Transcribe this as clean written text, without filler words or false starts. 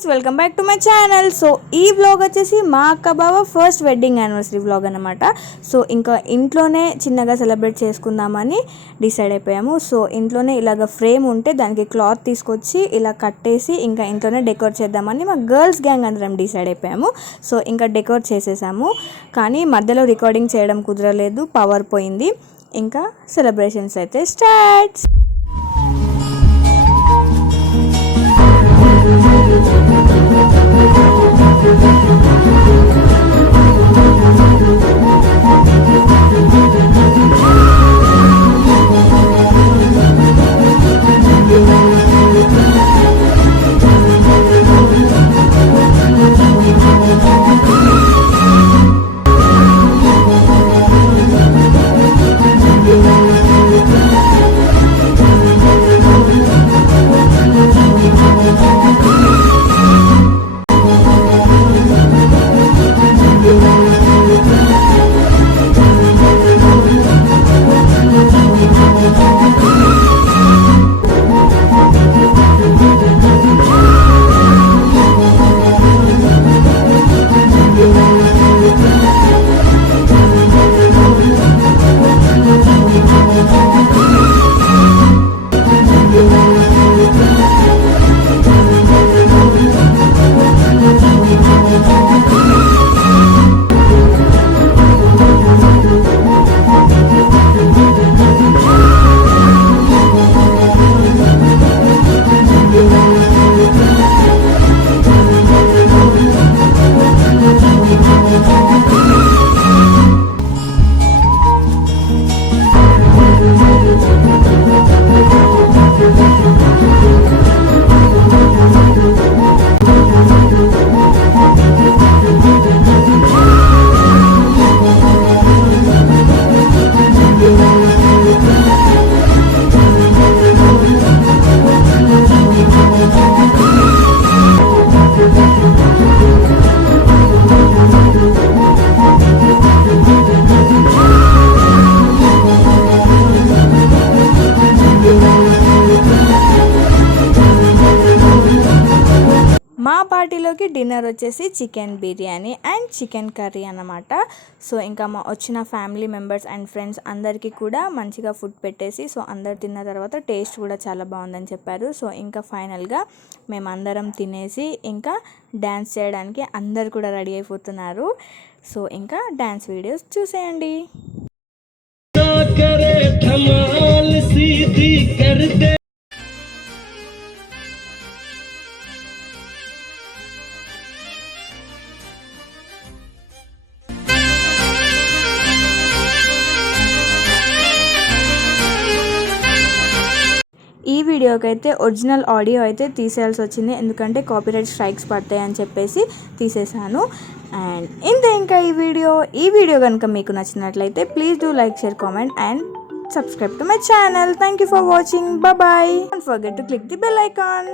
Guys, welcome back to my channel. So ఈ వ్లాగ్ వచ్చేసి మా అక్క బావ ఫస్ట్ వెడ్డింగ్ యానివర్సరీ వ్లాగ్ అనమాట. సో ఇంకా ఇంట్లోనే చిన్నగా సెలబ్రేట్ చేసుకుందామని డిసైడ్ అయిపోయాము. సో ఇంట్లోనే ఇలాగ ఫ్రేమ్ ఉంటే దానికి క్లాత్ తీసుకొచ్చి ఇలా కట్టేసి ఇంకా ఇంట్లోనే డెకోర్ చేద్దామని మా గర్ల్స్ గ్యాంగ్ అందరం డిసైడ్ అయిపోయాము. సో ఇంకా డెకోర్ చేసేసాము, కానీ మధ్యలో రికార్డింగ్ చేయడం కుదరలేదు, పవర్ పోయింది. ఇంకా సెలబ్రేషన్స్ అయితే స్టార్ట్. మా పార్టీలోకి డిన్నర్ వచ్చేసి చికెన్ బిర్యానీ అండ్ చికెన్ కర్రీ అన్నమాట. సో ఇంకా మా వచ్చిన ఫ్యామిలీ మెంబర్స్ అండ్ ఫ్రెండ్స్ అందరికీ కూడా మంచిగా ఫుడ్ పెట్టేసి, సో అందరు తిన్న తర్వాత టేస్ట్ కూడా చాలా బాగుందని చెప్పారు. సో ఇంకా ఫైనల్గా మేమందరం తినేసి ఇంకా డ్యాన్స్ చేయడానికి అందరు కూడా రెడీ అయిపోతున్నారు. సో ఇంకా డ్యాన్స్ వీడియోస్ చూసేయండి. ఈ వీడియోకి అయితే ఒరిజినల్ ఆడియో అయితే తీసేయాల్సి వచ్చింది, ఎందుకంటే కాపీరైట్ స్ట్రైక్స్ పడతాయి అని చెప్పేసి తీసేసాను. అండ్ ఇంతే ఇంకా ఈ వీడియో కనుక మీకు నచ్చినట్లయితే please do like, share, comment and subscribe to my channel. Thank you for watching. Bye bye. Don't forget to click the bell icon.